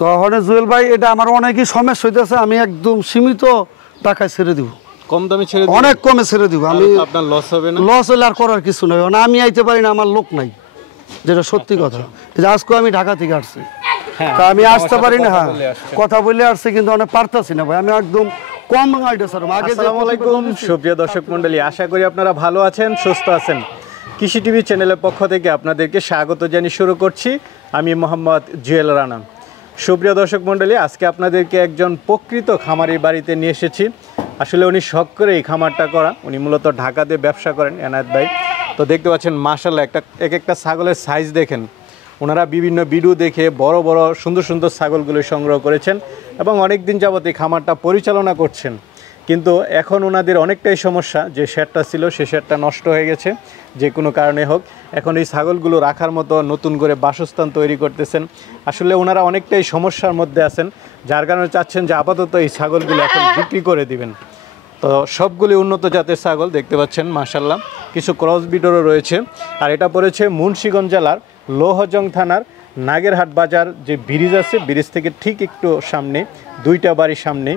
তো জুয়েল ভাই এটা আমার অনেকই সমস্যা হইতেছে, আমি একদম সীমিত টাকায় ছেড়ে দিব, কম দামে ছেড়ে দিব, অনেক কমে ছেড়ে দিব। আমি আপনার লস হবে না? লস হলে আর করার কিছু নাই, আমি আইতে পারি না, আমার লোক নাই, যেটা সত্যি কথা। আজকে আমি ঢাকা থেকে আসছি, তা আমি আসতে পারি না। হ্যাঁ, কথা বলে আসছি, কিন্তু অনেক পারতাছি না ভাই, আমি একদম কম আইডিয়া স্যার। আসসালামু আলাইকুম সুপ্রিয় দর্শক মণ্ডলী, আশা করি আপনারা ভালো আছেন, সুস্থ আছেন। কৃষি টিভি চ্যানেলের পক্ষ থেকে আপনাদেরকে স্বাগত জানিয়ে শুরু করছি। আমি মোহাম্মদ জুয়েল রানা। সুপ্রিয় দর্শক মণ্ডলী, আজকে আপনাদেরকে একজন প্রকৃত খামারির বাড়িতে নিয়ে এসেছি। আসলে উনি শখ করে এই খামারটা করা, উনি মূলত ঢাকাতে ব্যবসা করেন, এনায়েত ভাই। তো দেখতে পাচ্ছেন মাশাআল্লাহ এক একটা ছাগলের সাইজ দেখেন। ওনারা বিভিন্ন ভিডিও দেখে বড় বড় সুন্দর সুন্দর ছাগলগুলো সংগ্রহ করেছেন এবং অনেক দিন যাবত এই খামারটা পরিচালনা করছেন। কিন্তু এখন ওনাদের অনেকটাই সমস্যা, যে শেডটা ছিল সে শেডটা নষ্ট হয়ে গেছে, যে কোনো কারণে হোক। এখন এই ছাগলগুলো রাখার মতো নতুন করে বাসস্থান তৈরি করতেছেন। আসলে ওনারা অনেকটাই সমস্যার মধ্যে আছেন, যার কারণে চাচ্ছেন যে আপাতত এই ছাগলগুলো এখন বিক্রি করে দিবেন। তো সবগুলি উন্নত জাতের ছাগল দেখতে পাচ্ছেন মাশাআল্লাহ, কিছু ক্রস ব্রিডারও রয়েছে। আর এটা পড়েছে মুন্সিগঞ্জ জেলার লোহজং থানার নাগেরহাট বাজার যে ব্রিজ আছে, ব্রিজ থেকে ঠিক একটু সামনে, দুইটা বাড়ির সামনে।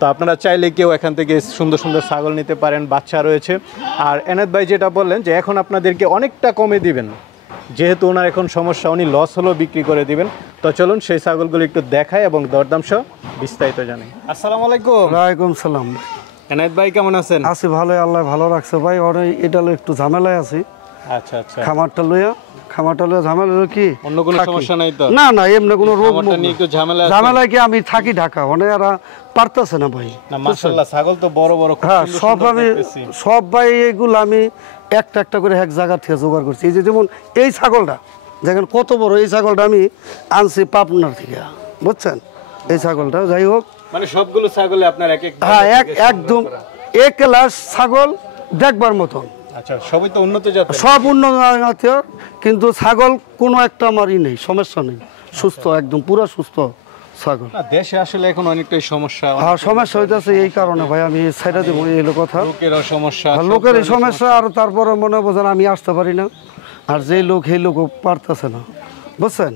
তো আপনারা চাইলে কেউ এখান থেকে সুন্দর সুন্দর ছাগল নিতে পারেন, বাচ্চা রয়েছে। আর এনায়েত ভাই যেটা বললেন যে এখন আপনাদেরকে অনেকটা কমে দিবেন, যেহেতু ওনার এখন সমস্যা, উনি লস হলেও বিক্রি করে দিবেন। তো চলুন সেই ছাগলগুলো একটু দেখায় এবং দরদাম সহ বিস্তারিত জানাই। আসসালামু আলাইকুম। ওয়ালাইকুম সালাম। এনায়েত ভাই কেমন আছেন? আছি ভালো, আল্লাহ ভালো রাখছে ভাই। এটা একটু ঝামেলায় আছি। আচ্ছা আচ্ছা, খামারটা লইয়া ঝামেলা হলো কি, অন্য কোনো সমস্যা নাই তো? না না, এমনি কোনো রোগ নিয়ে একটু ঝামেলায় কি আমি থাকি ঢাকা, অনেক এরা পারতেছে না ভাই। না মাশাআল্লাহ, ছাগল তো বড় বড়, হ্যাঁ সব ভাই এগুলো আমি একটা একটা করে এক জায়গা থেকে জোগাড় করছি। এই যে যেমন এই ছাগলটা দেখেন কত বড়, এই ছাগলটা আমি আনছি পাবনার থেকে, বুঝছেন? এই ছাগলটা যাই হোক, মানে সবগুলো ছাগলে আপনার হ্যাঁ একদম এক ক্লাস ছাগল দেখবার মতন। আচ্ছা, সবই তো উন্নত জাতের, সব উন্নত জাতের, কিন্তু ছাগল কোনো একটা আমারই নেই, সমস্যা নেই, সুস্থ, একদম পুরো সুস্থ ছাগল। দেশে আসলে এখন অনেকটাই সমস্যা। হ্যাঁ সমস্যা হইতেছে, এই কারণে ভাই আমি ছেড়ে দেবো, এই কথা। লোকেরও সমস্যা, লোকেরই সমস্যা, আর তারপরে মনে বোঝেন আমি আসতে পারি না, আর যেই লোক সেই লোকও পারতেছে না, বুঝছেন?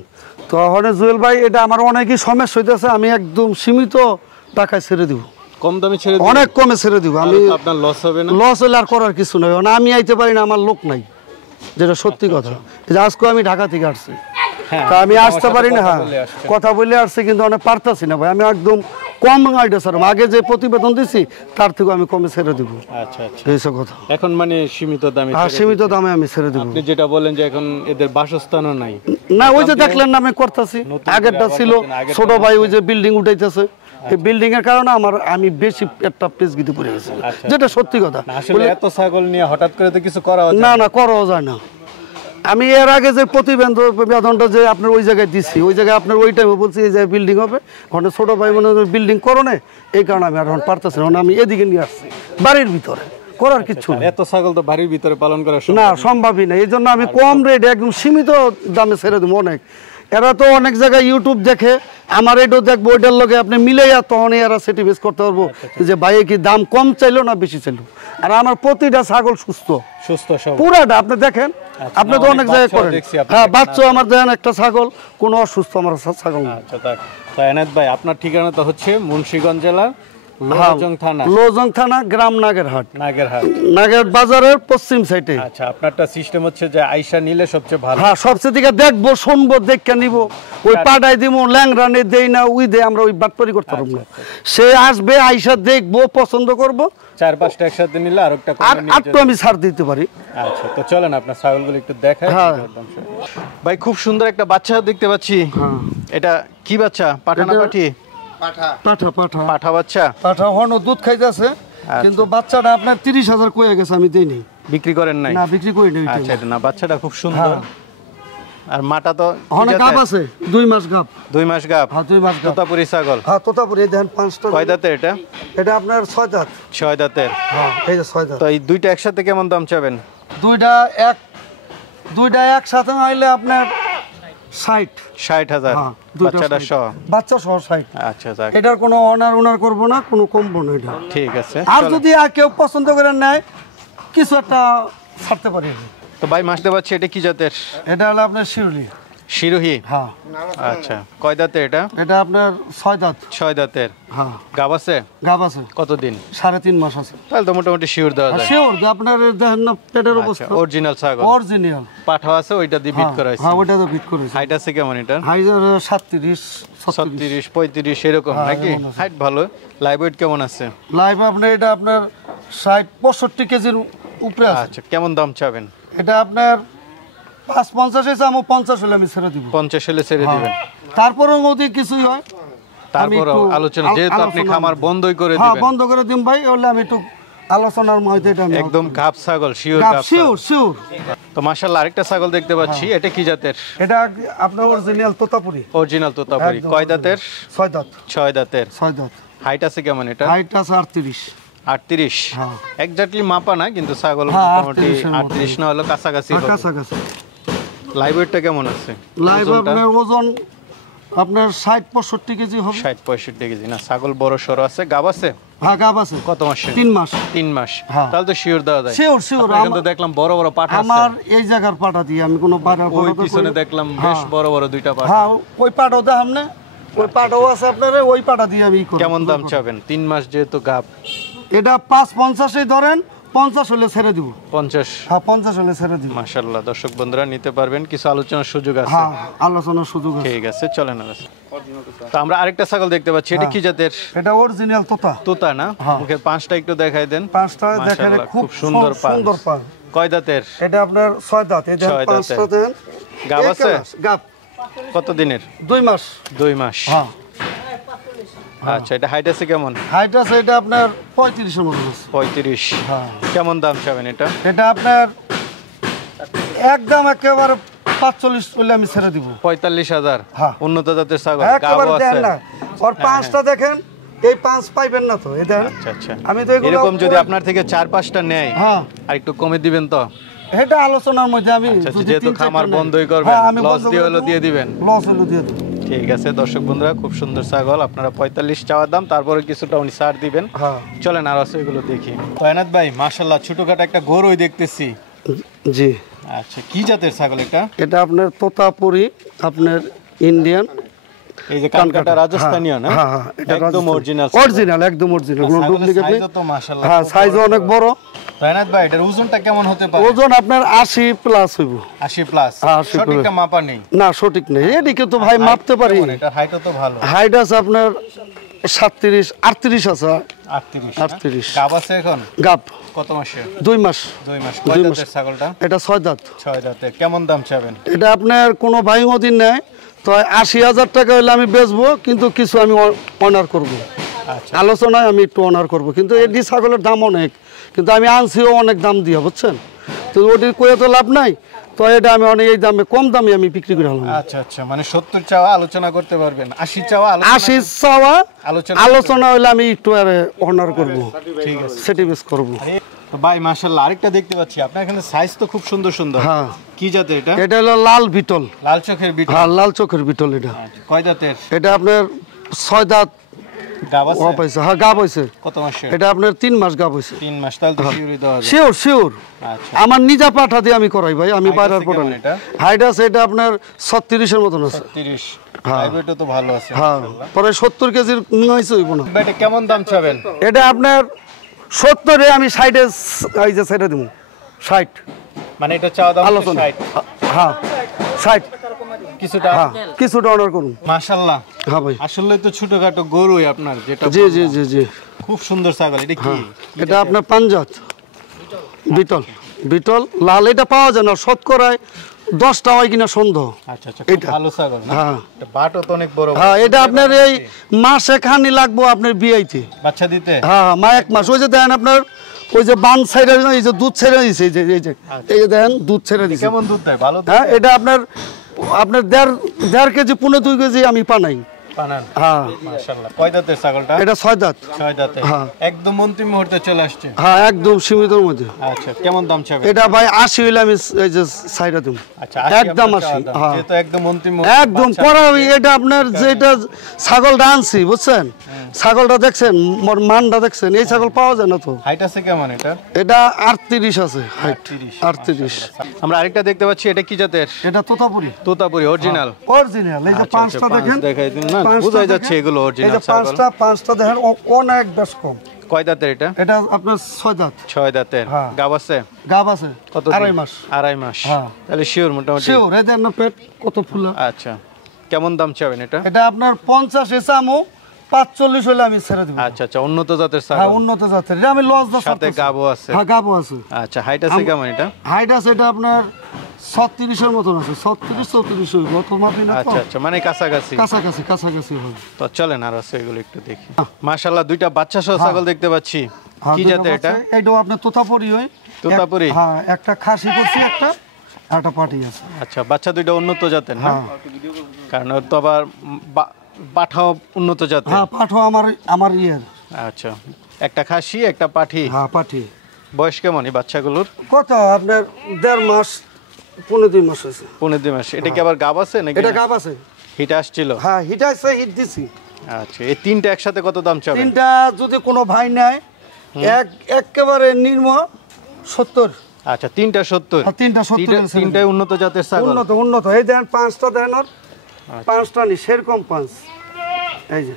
তো জুয়েল ভাই এটা আমার অনেকই সমস্যা হইতেছে, আমি একদম সীমিত টাকায় ছেড়ে দিব, কম দামে ছেড়ে দিব, অনেক কমে ছেড়ে দিব। আমি আপনার লস হবে না? লস হলে আর করার কিছু নাই, আমি আইতে পারি না, আমার লোক নাই, যেটা সত্যি কথা। আজকে আমি ঢাকা থেকে আসছি, তা আমি আসতে পারি না। হ্যাঁ, কথা বলে আসছি, কিন্তু অনেক পারতাছি না ভাই, আমি একদম কম আইডিয়া স্যার। আগে যে প্রতিবেদন দিছি তার থেকে আমি কমে ছেড়ে দিব। আচ্ছা আচ্ছা, এইসব কথা এখন মানে সীমিত দামে। হ্যাঁ সীমিত দামে আমি ছেড়ে দিব। আপনি যেটা বলেন যে এখন এদের বাসস্থানও নাই, না ওই যে দেখলেন না আমি করতেছি, আগেরটা ছিল ছোট ভাই ওই যে বিল্ডিং উঠাইতেছে, এই বিল্ডিং এর কারণে আমি বেশি একটা পেজ গিতে পড়ে গেছি, যেটা সত্যি কথা। আসলে এত ছাগল নিয়ে হঠাৎ করে তো কিছু করা যায় না, না করাও যায় না। আমি এর আগে যে প্রতিবেদনটা যে আপনার ওই জায়গায় দিচ্ছি, ওই জায়গায় আপনার ওই টাইমে বলছি এই যে বিল্ডিং হবে, ওখানে ছোট ভাই মনে হয় বিল্ডিং করো না, এই কারণে আমি আর এখন পারতেছি না, আমি এদিকে নিয়ে আসছি বাড়ির ভিতরে, করার কিছু না। এত ছাগল তো বাড়ির ভিতরে পালন করা না সম্ভবই না, এই জন্য আমি কম রেটে একদম সীমিত দামে ছেড়ে দেবো। অনেক এরা তো অনেক জায়গায় ইউটিউব দেখে, আমার এটাও দেখবো, ওইটার লগে আপনি মিলাইয়া তখন এরা সেটিফাইড করতে পারবো যে ভাই কি দাম কম চাইলো না বেশি চাইলো। আর আমার প্রতিটা ছাগল সুস্থ পুরাটা, আপনি দেখেন, আপনি তো অনেক জায়গায় করেন। হ্যাঁ বাচ্চা আমার দেখেন একটা ছাগল, কোনো অসুস্থ আমার ছাগল না। এনায়েত ভাই আপনার ঠিকানা তো হচ্ছে মুন্সিগঞ্জ জেলার লোহজং থানা, গ্রাম নাগেরহাট বাজারের পশ্চিম সাইডে। আচ্ছা, আপনারটা সিস্টেম হচ্ছে যে আইসা নিলে সবচেয়ে ভালো। হ্যাঁ সবচেয়ে দিকে দেখবো, শুনবো, দেখে নিব, ওই পাটাই দিব, ল্যাংরা নে দেই না, উই দে আমরা ওই বাটপারি করতে পারবো না। সে আসবে, আইসা দেখবো, পছন্দ করবো, 4-5টা একসাথে নিলে আর একটু আমি ছাড় দিতে পারি। আচ্ছা, তো চলেন আপনার ছাগলগুলো একটু দেখাই। ভাই খুব সুন্দর একটা বাচ্চা দেখতে পাচ্ছি, এটা কি বাচ্চা, পাঠা না পাঠি? পাঠা বাচ্চা, পাঠা হনো দুধ খাইতেছে, কিন্তু বাচ্চাটা আপনার 30,000 কয়ে গেছে, আমি দেই নাই। বিক্রি করেন নাই? না বিক্রি করি নাই। আচ্ছা, না বাচ্চাটা খুব সুন্দর। আর মাটা তো অনেক গাব আছে, 2 মাস গাব। 2 মাস গাব? হ্যাঁ 2 মাস গাব। তোতাপুরি ছাগল? হ্যাঁ তোতাপুরি। দেখেন 5টা। কয় দাঁতের এটা? এটা আপনার 6 দাঁত। 6 দাঁতের? হ্যাঁ এই যে 6 দাঁত। তো এই দুইটা একসাথে কেমন দাম চাবেন? দুইটা একসাথে আইলে আপনার 60,000 বাচ্চাটা সহ? বাচ্চা সহ 60। আচ্ছা, এটার কোনো অনার করবো না, কোনো কমবো না এটা। ঠিক আছে। আর যদি কেউ পছন্দ করে নেয় কিছু একটা ছাড়তে পারি। তো ভাই মাসতে পাচ্ছি এটা কি জাতের? এটা হলো আপনার শিরোলি। শিরোহী। হ্যাঁ আচ্ছা, কয় দাঁতে এটা? এটা আপনার 6 দাঁত। 6 দাঁতের। হ্যাঁ গাব আছে? গাব আছে কতদিন? 3.5 মাস আছে। তাহলে তো মোটামুটি শিওর দেওয়া যায়। শিওর আপনার দেখেন না পেটের আচ্ছা, অবস্থা অরিজিনাল ছাগল। অরিজিনাল। পাঠা আছে, ওইটা দিয়ে বিট করা হয়েছে। হ্যাঁ ওটা তো বিট করেছে। হাইট আছে কেমন এটা? হাইট 37 36 35 এরকম নাকি? এরকম আছে। হাইট ভালো। লাইভ ওয়েট কেমন আছে? লাইভ আপনার এটা আপনার 60-65 কেজির উপরে আছে। আচ্ছা, কেমন দাম চাবেন? এটা আপনার 5.50 এসে আমি 50 হলে আমি ছেড়ে দিব। 50 হলে ছেড়ে দিবেন। তারপরেও যদি কিছুই হয় তারপর আলোচনা, যেহেতু আপনি খামার বন্ধই করে হ্যাঁ দিবেন। বন্ধ করে দিন ভাই, হলে আমি একটু আলোচনার মধ্যে এটা আমি একদম গাব ছাগল, শিওর গাব শিওর ছাগল। শিওর। তো মাশাআল্লাহ, আরেকটা ছাগল দেখতে পাচ্ছি। এটা কি জাতের? এটা আপনার অরিজিনাল তোতাপুরি। অরিজিনাল তোতাপুরি। কয় দাঁতের? 6 দাঁত। 6 দাঁতের। 6 দাঁত। হাইট আছে কেমন এটা? হাইট আছে 38। 38। হ্যাঁ। এক্স্যাক্টলি মাপা না, কিন্তু ছাগল হ্যাঁ, মোটামুটি 38 না হলো কাছাকাছি হবে। কাছাকাছি। লাইভ ওয়েটটা কেমন আছে? লাইভ আপনার ওজন আপনার 60-65 কেজি হবে। 60-65 কেজি না? ছাগল বড় সরো আছে। গাব আছে? হ্যাঁ গাব আছে। কত মাসে? 3 মাস। 3 মাস। হ্যাঁ। তাহলে তো শিওর দেওয়া যায়। Sure sure. আপনার কিন্তু দেখলাম বড় বড় পাঠা আছে। আমার এই জায়গার পাটা দিয়ে আমি কোনো বাইরের ওই পাটা তো পিছনে করি- দেখলাম বেশ বড় বড় দুইটা পাঠা। হ্যাঁ ওই পাটাও দেখাম না, ওই পাটাও আছে আপনার, ওই পাটা দিয়ে আমি করি। কেমন দাম চাবেন? 3 মাস যেহেতু গাব। এটা 5.50 ধরেন, 50 হলে ছেড়ে দিব। 50। হ্যাঁ 50 হলে ছেড়ে দিব। মাশাআল্লাহ, দর্শক বন্ধুরা নিতে পারবেন, কিছু আলোচনার সুযোগ আছে। হ্যাঁ আলোচনার সুযোগ আছে। ঠিক আছে, চলেন। তো আমরা আরেকটা ছাগল দেখতে পাচ্ছি। এটা কি জাতের? এটা অরিজিনাল তোতা। তোতা না? হ্যাঁ। মুখের পাঁচটা একটু দেখাই দেন। 5টা দেখেন, মাশাআল্লাহ, খুব সুন্দর পাঁচ। সুন্দর পান। কয় দাঁতের? এটা আপনার 6 দাঁত। এই দেখেন 6 দাঁতের। 5টা দেন। গাব আছে? গাব কত দিনের? 2 মাস। 2 মাস। হ্যাঁ আচ্ছা, এটা হাইট আছে কেমন? হাইট আছে এটা আপনার 35 এর মতো আছে। 35। হ্যাঁ কেমন দাম চাবেন এটা? এটা আপনার একদম একেবারে 45 বলে আমি ছেড়ে দিব। 45,000। হ্যাঁ। উন্নত জাতের ছাগল। একেবারে গাবও দেন আছে। না। আর 5টা দেখেন, এই 5 পাইবেন না তো। এই দেখেন আচ্ছা আচ্ছা। আমি তো এগুলো এরকম যদি আপনার থেকে 4-5টা নেয়, হ্যাঁ আর একটু কমে দিবেন তো? এটা আলোচনার মধ্যে আমি আচ্ছা, যদি যেহেতু 3-4টা খামার নেই। বন্ধই করবেন, হ্যাঁ, আমি লস বন্ধ দিয়ে করে হলো দেব। দিয়ে দিবেন। লস হলো দিয়ে দেব। ঠিক আছে দর্শক বন্ধুরা, খুব সুন্দর ছাগল। আপনারা 45 চাওয়ার দাম, তারপরে কিছুটা উনি ছাড় দিবেন। হ্যাঁ চলেন আর আছে এগুলো দেখি। তয়নাত ভাই, মাশাআল্লাহ, ছোটখাটো একটা গরুই দেখতেছি। জি। আচ্ছা, কি জাতের ছাগল এটা? এটা আপনার তোতাপুরি, আপনার ইন্ডিয়ান এই যে কানকাটা রাজস্থানীয় না? হ্যাঁ হ্যাঁ এটা একদম অরিজিনাল। অরিজিনাল, একদম অরিজিনাল, কোনো ডুপ্লিকেট নেই। সাইজও তো মাশাআল্লাহ। হ্যাঁ সাইজও অনেক বড়। তয়নাত ভাই, এটার ওজনটা কেমন হতে পারে? ওজন আপনার 80 প্লাস হইব। 80 প্লাস। হ্যাঁ, 80 সঠিকটা মাপা নেই। না সঠিক নেই, এদিকে তো ভাই মাপতে পারি। এটা হাইটও তো ভালো। হাইট আছে আপনার 37 38 আছে। 38। 38। গাব আছে এখন? গাব কত মাসে? 2 মাস। 2 মাস। কয় দাঁতের ছাগলটা? এটা 6 দাঁত। 6 দাঁতে। কেমন দাম চাবেন? এটা আপনার কোনো ভাই মদিন নেয় তো 80,000 টাকা হলে আমি বেচবো, কিন্তু কিছু আমি অনার করব। আচ্ছা। আলোচনায় আমি একটু অনার করব, কিন্তু এটি ছাগলের দাম অনেক, কিন্তু আমি আনছিও অনেক দাম দিয়ে, বুঝছেন তো। ওটি করে তো লাভ নাই, তো এটা আমি অনেক এই দামে, কম দামে আমি বিক্রি করে হলাম। আচ্ছা আচ্ছা, মানে 70 চাওয়া আলোচনা করতে পারবেন, 80 চাওয়া 80 চাওয়া আলোচনা। আলোচনা হলে আমি একটু আর অনার করব। ঠিক আছে। সেটিভিস করব। তো ভাই মাশাআল্লাহ, আরেকটা দেখতে পাচ্ছি আপনার এখানে, সাইজ তো খুব সুন্দর সুন্দর। হ্যাঁ। কি জাতের এটা? এটা হলো লাল বিটল। লাল চোখের বিট। হ্যাঁ লাল চোখের বিটল এটা। কয় দাঁতের? এটা আপনার 6 দাঁত গাব আছে? গাব হয়েছে। হ্যাঁ গাব হয়েছে। কত মাসে? এটা আপনার 3 মাস গাব হয়েছে। 3 মাস। তাহলে তো শিওরই দেওয়া যায়। Sure sure. আচ্ছা। আমার নিজা পাঠা দিয়ে আমি করাই ভাই, আমি Height বাইরের আছে পাঠা কেমন এটা? হাইট আছে এটা আপনার 36 এর মতন আছে। 30। লাইভেটও তো ভালো আছে। হ্যাঁ পরে 70 কেজির নিয়েছে হইব না। ভাই, এটা কেমন দাম চাবেন? এটা আপনার 70 আমি 60 এই যে ছেড়ে দেবো। 60 মানে এটা চাওয়া দাম আলোচনা। 60। হ্যাঁ 60। কিছুটা। হ্যাঁ কিছুটা অর্ডার করুন। মাশাআল্লাহ, হ্যাঁ ভাই। আসলে তো ছোটখাটো গরুই আপনার, যেটা জি জি জি জি। খুব সুন্দর ছাগল। এটা কি? এটা আপনার পাঞ্জাত বিটল। বিটল লাল, এটা পাওয়া যায় না শতকরায় 10টা হয় কিনা সন্দেহ। আচ্ছা আচ্ছা, খুব ভালো ছাগল না? হ্যাঁ এটা বাটও তো অনেক বড়। হ্যাঁ এটা আপনার এই মাসে খানি লাগবো আপনার বিয়েতে। বাচ্চা দিতে? হ্যাঁ মা 1 মাস। ওই যে দেখেন আপনার ওই যে বান ছেড়ে, এই যে দুধ ছেড়ে দিয়েছে, এই যে এই যে দেখেন দুধ ছেড়ে দিয়েছে। কেমন দুধ দেয়? ভালো দুধ হ্যাঁ দেয়? এটা আপনার আপনার 1.5 কেজি 1.5 2 কেজি আমি পানাই। পানান হ্যাঁ মাশাআল্লাহ। কয় দাঁতের ছাগলটা? এটা 6 দাঁত। 6 দাঁতের। হ্যাঁ। একদম অন্তিম মুহূর্তে চলে আসছে। হ্যাঁ একদম সীমিতর মধ্যে। আচ্ছা কেমন দাম চাবে? এটা ভাই 80 হইলে আমি এই যে সাইডা দিম। আচ্ছা একদম 80। হ্যাঁ যেহেতু একদম অন্তিম একদম করা। এটা আপনার যেটা ছাগলটা আনছি বুঝছেন, ছাগলটা দেখছেন, মানটা দেখছেন, এই ছাগল পাওয়া যায় না তো। হাইট আছে কেমন এটা? এটা 38 আছে হাইট। 38। আমরা আরেকটা দেখতে পাচ্ছি, এটা কি জাতের? এটা তোতাপুরি। তোতাপুরি অরিজিনাল। অরিজিনাল। এই যে পাঁচটা দেখেন, দেখাই দিন না, বোঝাই যাচ্ছে এগুলো অরিজিনাল ছাগল। এই যে পাঁচটা দেখেন অনেক বেশ কম। কয় দাঁতের এটা? এটা আপনার 6 দাঁত। 6 দাঁতের। গাব আছে? গাব আছে। কত? 2.5 মাস। 2.5 মাস। হ্যাঁ তাহলে শিওর মোটামুটি? শিওর। এই দেন না পেট কত ফুলা। আচ্ছা কেমন দাম চাবেন এটা? এটা আপনার 50 এসামো 45 হলে আমি ছেড়ে দেব। আচ্ছা আচ্ছা উন্নত জাতের ছাগল। হ্যাঁ উন্নত জাতের। এটা আমি লস দা সাথে গাবও আছে? হ্যাঁ গাবও আছে। আচ্ছা হাইট আছে কেমন এটা? হাইট আছে এটা আপনার 36 এর মতন আছে। 36 34 হইব তো মাপি না তো। আচ্ছা আচ্ছা মানে কাছাকাছি কাছাকাছি হবে। তো চলেন আর আছে এগুলো একটু দেখি। মাশাআল্লাহ দুইটা বাচ্চা সহ ছাগল দেখতে পাচ্ছি। কি জাতের এটা? এটাও আপনার তোতাপুরি হয়। তোতাপুরি? হ্যাঁ একটা খাসি করছি, একটা পাটি আছে। আচ্ছা বাচ্চা দুইটা উন্নত জাতের না? কারণ ওর তো আবার পাঠাও উন্নত জাতের। হ্যাঁ পাঠো আমার ইয়ের। আচ্ছা একটা খাসি একটা পাঠি। হ্যাঁ পাঠি। বয়স কেমন এই বাচ্চাগুলোর? কত আপনার 1.5 মাস 15 মাস আছে। 15 মাস। এটা কি আবার গাব আছে নাকি? এটা গাব আছে। হিট আসছিল? হ্যাঁ হিট আছে, হিট দিছি। আচ্ছা এই তিনটা একসাথে কত দাম চাবেন? তিনটা যদি কোনো ভাই নেয় একেবারে নিম্ন 70। আচ্ছা তিনটা 70? হ্যাঁ তিনটা 70। তিনটাই উন্নত জাতের ছাগল? উন্নত। এই দেন পাঁচটা দেন, আর পাঁচটা নি সেরকম পাঁচ। এই যে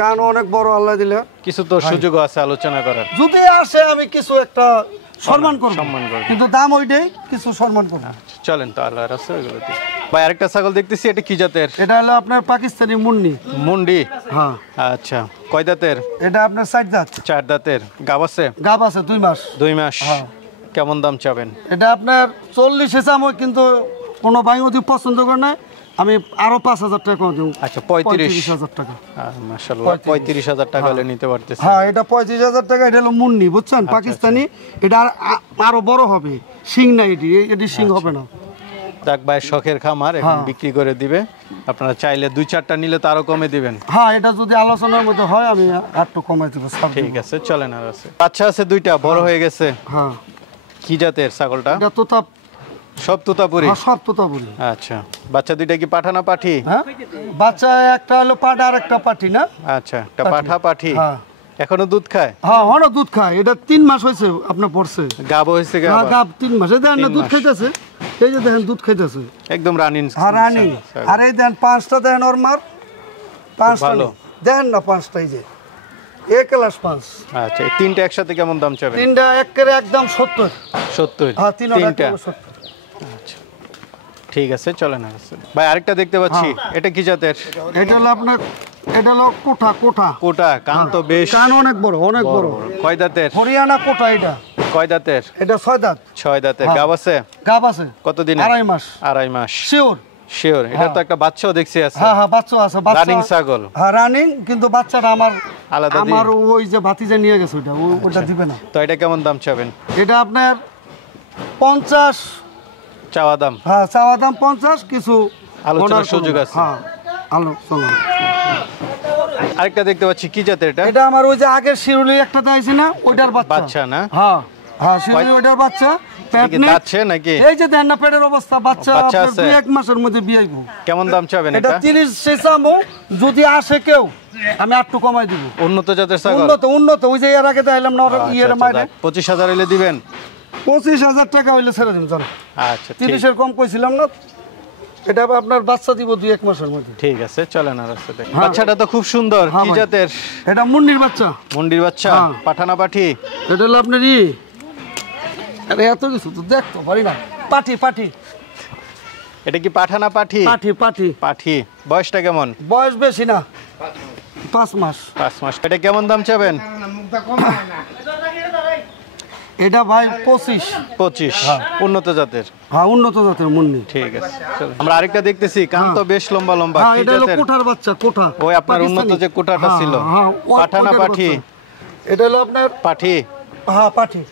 কান অনেক বড় আল্লাহ দিলে। কিছু তো সুযোগ আছে আলোচনা করার। যদি আসে আমি কিছু একটা সম্মান করব, কিন্তু দাম ওইটাই, কিছু সম্মান করব। চলেন তো আল্লাহর রাস্তা এগুলো দিই। ভাই আরেকটা ছাগল দেখতেছি, এটা কি জাতের? এটা হলো আপনার পাকিস্তানি মুন্নি। মুন্ডি? হ্যাঁ। আচ্ছা কয় দাঁতের? এটা আপনার 4 দাঁত। 4 দাঁতের। গাব আছে? গাব আছে 2 মাস। 2 মাস। হ্যাঁ। কেমন দাম চাবেন? এটা আপনার 40 এসাম, কিন্তু কোনো ভাই যদি পছন্দ করে না আমি আরো 5,000 টাকা কম দেব। আচ্ছা 35,000 টাকা। মাশাআল্লাহ 35,000 টাকা হলে নিতে পারতেছেন। হ্যাঁ এটা 35,000 টাকা। এটা হলো মুন্নি বুঝছেন, পাকিস্তানি। এটা আরো বড় হবে, শিং নাই, এটি শিং হবে না। যাক ভাই শখের খামার, এখন বিক্রি করে দিবে। আপনারা চাইলে 2-4টা নিলে তো আরো কমে দিবেন। হ্যাঁ এটা যদি আলোচনার মধ্যে হয় আমি একটু কমাই দেব। ঠিক আছে চলেন আর আছে। বাচ্চা আছে 2টা, বড় হয়ে গেছে। হ্যাঁ। কি জাতের ছাগলটা? এটা তোতা। সব তোতাপুরি? হ্যাঁ সব তোতাপুরি। আচ্ছা বাচ্চা 2টা কি পাঠা না পাঠি? হ্যাঁ বাচ্চা একটা হলো পাঠা আর একটা পাঠি না। আচ্ছা একটা পাঠা পাঠি। হ্যাঁ এখনো দুধ খায়? হ্যাঁ অনেক দুধ খায়। এটা 3 মাস হয়েছে আপনার পড়ছে। গাব হয়েছে? গাব 3 মাস। এই দেখেন দুধ খাইতেছে, এই যে দেখেন দুধ খাইতেছে একদম রানিং। হ্যাঁ রানিং। আর এই দেখেন 5টা দেখেন ওর মার 5টা দেখেন না, 5টা এই যে এক ক্লাস 5। আচ্ছা এই 3টা একসাথে কেমন দাম চাবেন? 3টা একেবারে একদম 70। 70? হ্যাঁ 3টা 70। আচ্ছা ঠিক আছে চলেন আর আছে। ভাই আরেকটা দেখতে পাচ্ছি, এটা কি জাতের? এটা হলো আপনার, এটা হলো কোঠা। কোটা? কান তো বেশ, কান অনেক বড়, অনেক বড়। কয় দাঁতের? হরিয়ানা কোঠা। এটা কয় দাঁতের? এটা 6 দাঁত। 6 দাঁতের। গাব আছে? গাব আছে। কতদিন? 2.5 মাস। 2.5 মাস। শিওর। এটা তো একটা বাচ্চাও দেখছি আছে। হ্যাঁ বাচ্চা আছে। রানিং ছাগল? হ্যাঁ রানিং, কিন্তু বাচ্চাটা আলাদা আমার ওই যে ভাতিজা নিয়ে গেছে, ওটা দিবে না। তো এটা কেমন দাম চাবেন? এটা আপনার 50 চাওয়া দাম? হ্যাঁ চাওয়া দাম 50, কিছু আলোচনার সুযোগ আছে। হ্যাঁ আলোচনা। আরেকটা দেখতে পাচ্ছি, কি জাতের এটা? এটা আমার ওই যে আগের শিরুলি একটা দিয়েছি না, ওইটার বাচ্চা না? হ্যাঁ শিরুলি ওইটার বাচ্চা। পেট নেই যাচ্ছে নাকি? এই যে দেন না পেটের অবস্থা। বাচ্চা আপনার 2-1 মাসের মধ্যে বিয়ে হইব। কেমন দাম চাবেন এটা? 30 শেষামো, যদি আসে কেউ আমি একটু কমাই দিব। উন্নত জাতের ছাগল? উন্নত। ওই যে এর আগে দিলাম না ইয়ের মাইনে। 25,000 হলে দিবেন? 25,000 টাকা হইলে ছেড়ে দিন জান। আচ্ছা 30-এর কম কইছিলাম না। এটা আপনার বাচ্চা দিব 2-1 মাসের মধ্যে। ঠিক আছে চলেন আর আছে। বাচ্চাটা তো খুব সুন্দর। কি জাতের? এটা মুন্ডির বাচ্চা। মুন্ডির বাচ্চা? পাঠানা পাঠি? এটা হলো আপনার আরে এত কিছু তো দেখতে পারি না। পাঠি। এটা কি পাঠানা পাঠি? পাঠি। বয়সটা কেমন? বয়স বেশি না, 5 মাস। 5 মাস। এটা কেমন দাম চাবেন? এটা ভাই 25। উন্নত জাতের? হ্যাঁ উন্নত জাতের মুন্নি। ঠিক আছে আমরা আরেকটা দেখতেছি, কান তো বেশ লম্বা। হ্যাঁ কি এটা হলো জাতের? কোঠার বাচ্চা। কোঠা ওই আপনার উন্নত যে কোঠাটা ছিল? পাঠানা পাঠি? এটা হলো আপনার পাঠি? হ্যাঁ পাঠি।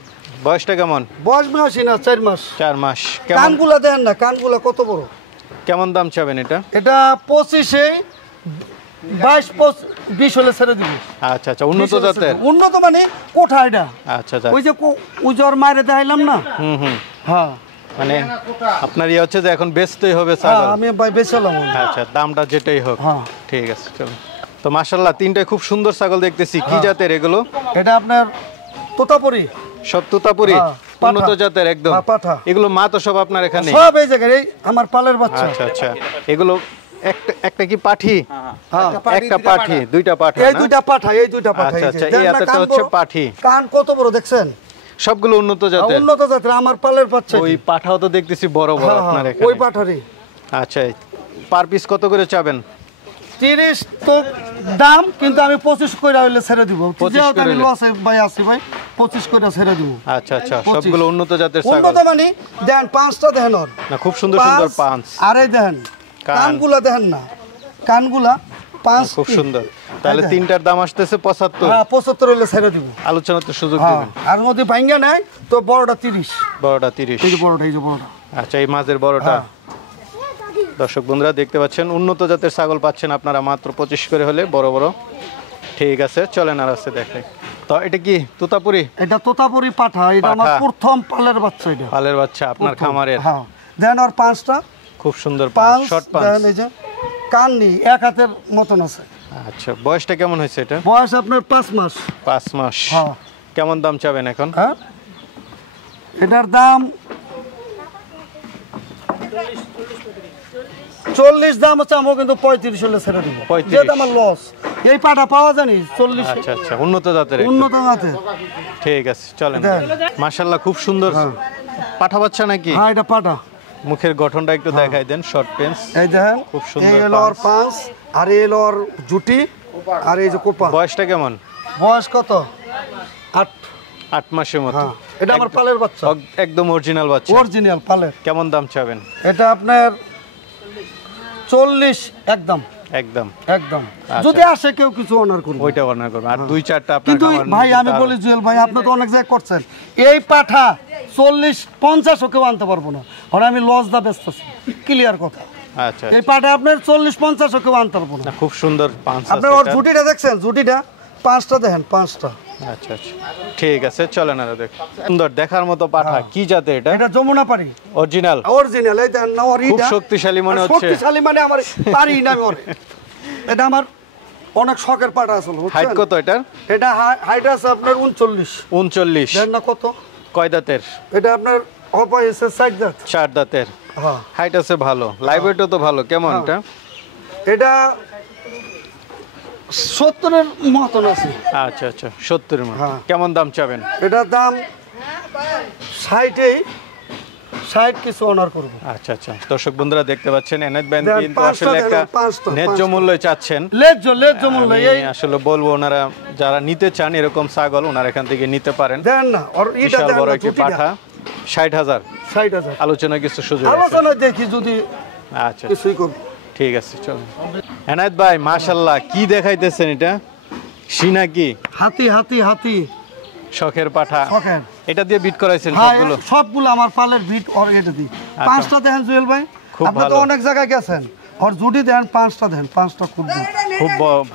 বয়সটা কেমন? বয়স বেশি না, 4 মাস। 4 মাস। কানগুলা দেন না, কানগুলা কত বড়। কেমন দাম চাবেন এটা? এটা 25-এ 22-20 হলে ছেড়ে দিব। আচ্ছা আচ্ছা, উন্নত জাতের? উন্নত মানে কোঠা এটা। আচ্ছা আচ্ছা, ওই যে উজর মাইরে দেখাইলাম না। হ্যাঁ, মানে আপনার ইয়ে হচ্ছে যে এখন বেচতেই হবে ছাগল? আমি বেচলাম। আচ্ছা, দামটা যেটাই হোক। ঠিক আছে, চলো। তো মাশাআল্লাহ তিনটাই খুব সুন্দর ছাগল দেখতেছি। কি জাতের এগুলো? এটা আপনার তোতাপুরি। সব তোতাপুরি, উন্নত জাতের একদম। এগুলো মা তো সব আপনার এখানে? সব এই জায়গায়, এই আমার পালের বাচ্চা। আচ্ছা আচ্ছা, এগুলো একটা কি পাঠি? একটা পাঠি, দুইটা পাঠা? এই দুইটা পাঠা, এই দুইটা পাঠা। আচ্ছা আচ্ছা, এই এতটা হচ্ছে পাঠি। কান কত বড় দেখছেন? সবগুলো উন্নত জাতের? উন্নত জাতের, আমার পালের বাচ্চা। ওই পাঠাও তো দেখতেছি বড় বড় আপনার এখানে? ওই পাঠারই। আচ্ছা, পার পিস কত করে চাবেন? 30 তো দাম, কিন্তু আমি 25 কইরা হইলে ছেড়ে দিব। যেহেতু আমি লসে ভাই আছি ভাই, 25 কইরা ছেড়ে দিব। আচ্ছা আচ্ছা, সবগুলো উন্নত জাতের ছাগল? উন্নত মানে দেন 5টা দেন ওর না, খুব সুন্দর সুন্দর পাঁচ। আরে দেন কানগুলা দেন না, কানগুলা 5 খুব সুন্দর। তাহলে তিনটার দাম আসতেছে 75? হ্যাঁ, 75 হইলে ছেড়ে দিব। আলোচনার তো সুযোগ দিবেন। আর যদি ভাঙ্গা নাই তো বড়টা 30। বড়টা 30? এই যে বড়টা, এই যে বড়টা। আচ্ছা, এই মাঝের বড়টা। দর্শক বন্ধুরা দেখতে পাচ্ছেন উন্নত জাতের ছাগল পাচ্ছেন আপনারা মাত্র 25 করে হলে, বড় বড়। ঠিক আছে, চলেন আর আছে দেখে। তো এটা কি তোতাপুরি? এটা তোতাপুরি পাঠা। এটা আমার প্রথম পালের বাচ্চা। এটা পালের বাচ্চা আপনার খামারের? হ্যাঁ, দেন আর 5টা খুব সুন্দর পাঁচ, শর্ট পাঁচ। দেন এই যে কান নি এক হাতের মতন আছে। আচ্ছা, বয়সটা কেমন হয়েছে এটা? বয়স আপনার 5 মাস। 5 মাস। হ্যাঁ। কেমন দাম চাবেন এখন? হ্যাঁ, এটার দাম 40 দাম হচ্ছে, আমি কিন্তু 35 হলে ছেড়ে দিব। 35? যেটা আমার লস। এই পাটা পাওয়া জানি 40। আচ্ছা আচ্ছা, উন্নত জাতের? উন্নত জাতের। ঠিক আছে, চলেন। মাশাআল্লাহ খুব সুন্দর পাঠা বাচ্চা নাকি? হ্যাঁ, এটা পাটা। মুখের গঠনটা একটু দেখাই দেন। শর্ট পেন্স, এই দেখেন, খুব সুন্দর। এই হলো ওর পাঁচ, আর এই হলো ওর জুটি, আর এই যে কোপা। বয়সটা কেমন? বয়স কত? 8 মাসের মতো। এটা আমার পালের বাচ্চা, একদম অরিজিনাল বাচ্চা? অরিজিনাল পালের। কেমন দাম চাবেন? এটা আপনার 40 একদম। একদম একদম। যদি আসে কেউ কিছু অনার করবে, ওইটা অনার করবে। আর 2-4টা আপনার কিন্তু ভাই আমি বলি জুয়েল ভাই, আপনি তো অনেক জায়গায় করছেন, এই পাঠা 40-50 কেউ আনতে পারবো না। আর আমি লস দা বেচতেছি, ক্লিয়ার কথা। আচ্ছা, এই পাঠা আপনার 40-50 কেউ আনতে পারবো না। খুব সুন্দর পাঁচ। আপনি ওর জুটিটা দেখছেন? জুটিটা 5টা দেখেন, 5টা। আচ্ছা আচ্ছা, ঠিক আছে, চলেন আর দেখ। সুন্দর দেখার মতো পাঠা। কি জাতে এটা? এটা যমুনা পারি, অরিজিনাল? অরিজিনাল। এই দেখেন না, খুব শক্তিশালী মনে হচ্ছে। শক্তিশালী মানে আমার পারি না আমি ওরে। এটা আমার অনেক শখের পাঠা আসলে। হাইট কত এটার? এটা হাইট আছে আপনার 39। 39? জানেন না কত? কয় দাঁতের? এটা আপনার অপায় এসে 4 দাঁত। 4 দাঁতের। হ্যাঁ, হাইট আছে ভালো, লাইভ ওয়েটও তো ভালো। কেমন এটা? এটা 70-এর মতন আছে। আচ্ছা আচ্ছা, 70-এর মতো। কেমন দাম চাবেন? এটার দাম 60 কিছু অনার করব। আচ্ছা আচ্ছা, দর্শক বন্ধুরা দেখতে পাচ্ছেন এনায়েত ভাই কিন্তু আসলে একটা ন্যায্য মূল্য চাচ্ছেন। ন্যায্য মূল্য। এই আসলে বলবো ওনারা যারা নিতে চান এরকম ছাগল ওনারা এখান থেকে নিতে পারেন। দেন না, আর এটা বিশাল বড় একটা পাঠা। 60,000? 60,000 আলোচনা কিছু সুযোগ আছে? আলোচনা দেখি যদি। আচ্ছা, কিছুই করব। ঠিক আছে, চলুন। এনায়েত ভাই মাশাআল্লাহ কি দেখাইতেছেন এটা? সিনা কি? হাতি শখের পাঠা। শখের। এটা দিয়ে বিট করাইছেন হ্যাঁ, সবগুলো? সবগুলো আমার পালের বিট আর এটা দি। 5টা দেখেন জুয়েল ভাই, আপনি তো অনেক জায়গায় গেছেন। আর জুটি দেন 5টা দেন, 5টা খুব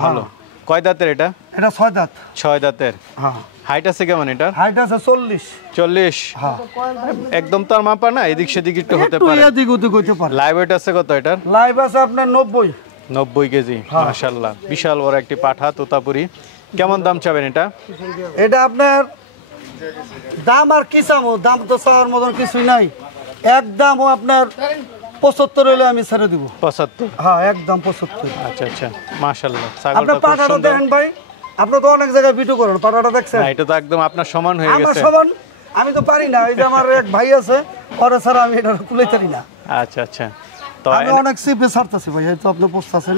ভালো। কয় দাঁতের এটা? এটা 6 দাঁত। 6 দাঁতের। হ্যাঁ। হাইট আছে কেমন এটা? হাইট আছে 40। 40? হ্যাঁ। একদম তার মাপা না, এদিক সেদিক একটু হতে পারে। এদিক ওদিক হতে পারে। লাইভ ওয়েট আছে কত এটার? লাইভ আছে আপনার 90 কেজি। মাশাআল্লাহ, বিশাল বড় একটি পাঠা তোতাপুরি। কেমন দাম চাবেন এটা? এটা আপনার দাম আর কি চামো, দাম তো চাওয়ার মতন কিছুই নাই। একদম আপনার 75 হলে আমি ছেড়ে দিব। 75? হ্যাঁ, একদম 75। আচ্ছা আচ্ছা, মাশাআল্লাহ। আপনি পাঠাটা দেখেন ভাই, আপনি তো অনেক জায়গায় ভিডিও করেন, পাঠাটা দেখছেন? না, এটা তো একদম আপনার সমান হয়ে গেছে। আমার সমান আমি তো পারি না। এই যে আমার এক ভাই আছে, ওরে ছাড়া আমি এটা কুলাই পারি না। আচ্ছা আচ্ছা, তো আমি অনেক সিপে ছাড়তেছি ভাই, এই তো আপনি বুঝতেছেন।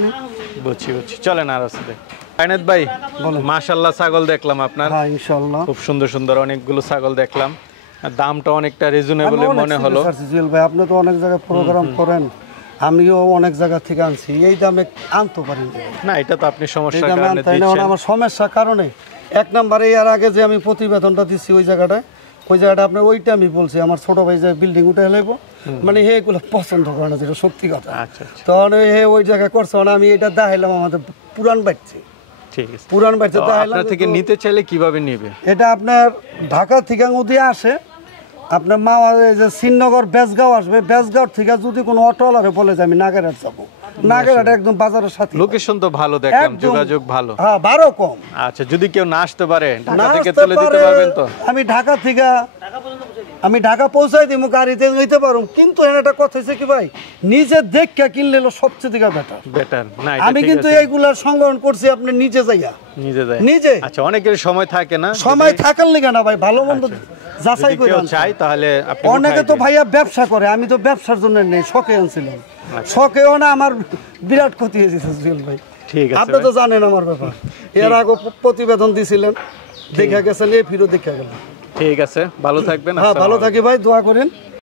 বুঝছি। চলেন আর আসতে। এনায়েত ভাই মাশাআল্লাহ ছাগল দেখলাম আপনার। হ্যাঁ, ইনশাআল্লাহ খুব সুন্দর সুন্দর অনেকগুলো ছাগল দেখলাম। দামটা অনেকটা রিজনেবল মনে হলো। জুয়েল ভাই, আপনি তো অনেক জায়গায় প্রোগ্রাম করেন, আমিও অনেক জায়গা থেকে আনছি, এই দামে আনতে পারি না। এটা তো আপনি সমস্যার কারণে দিচ্ছেন। আমার সমস্যার কারণে 1 নম্বরে এর আগে যে আমি প্রতিবেদনটা দিচ্ছি ওই জায়গাটা আপনি ওইটা আমি বলছি, আমার ছোট ভাই যে বিল্ডিং উঠে হেলাইবো মানে হে এগুলো পছন্দ করে না, যেটা সত্যি কথা। আচ্ছা তখন হে ওই জায়গায় করছে, আমি এটা দেখাইলাম আমাদের পুরান বাড়ছে, ঠিক আছে। পুরান বাড়ছে দেখাইলাম। আপনার থেকে নিতে চাইলে কিভাবে নেবে? এটা আপনার ঢাকা থেকে নদী আসে, আপনার মাওয়া যে শ্রীনগর বেজগাঁও আসবে, বেজগাঁও থেকে যদি কোনো অটোওয়ালারে বলে যে আমি নাগেরহাট যাবো, নাগেরহাট একদম বাজারের সাথে। লোকেশন তো ভালো, দেখলাম যোগাযোগ ভালো। হ্যাঁ, ভাড়াও কম। আচ্ছা, যদি কেউ না আসতে পারে ঢাকা থেকে তুলে দিতে পারবেন তো? আমি ঢাকা পৌঁছাই দিব, গাড়িতে নিতে পারবো, কিন্তু একটা কথা হচ্ছে কি ভাই, নিজে দেখে কিনলে সবচেয়ে দিকে বেটার। আমি কিন্তু এইগুলা সংগ্রহণ করছি আপনি নিজে যাইয়া, নিজে। আচ্ছা, অনেকের সময় থাকে না, সময় থাকার লিগে না ভাই, ভালো মন্দ যাচাই করে চাই তাহলে আপনি। অনেকে তো ভাইয়া ব্যবসা করে, আমি তো ব্যবসার জন্য নেই, শখে আনছিলাম। শখেও না আমার বিরাট ক্ষতি হয়েছে জুয়েল ভাই, ঠিক আছে। আপনি তো জানেন আমার ব্যাপার। এর আগে প্রতিবেদন দিছিলেন, দেখে গেছেন, ফিরো দেখে গেলেন। ঠিক আছে, ভালো থাকবেন। হ্যাঁ, ভালো থাকি ভাই, দোয়া করেন।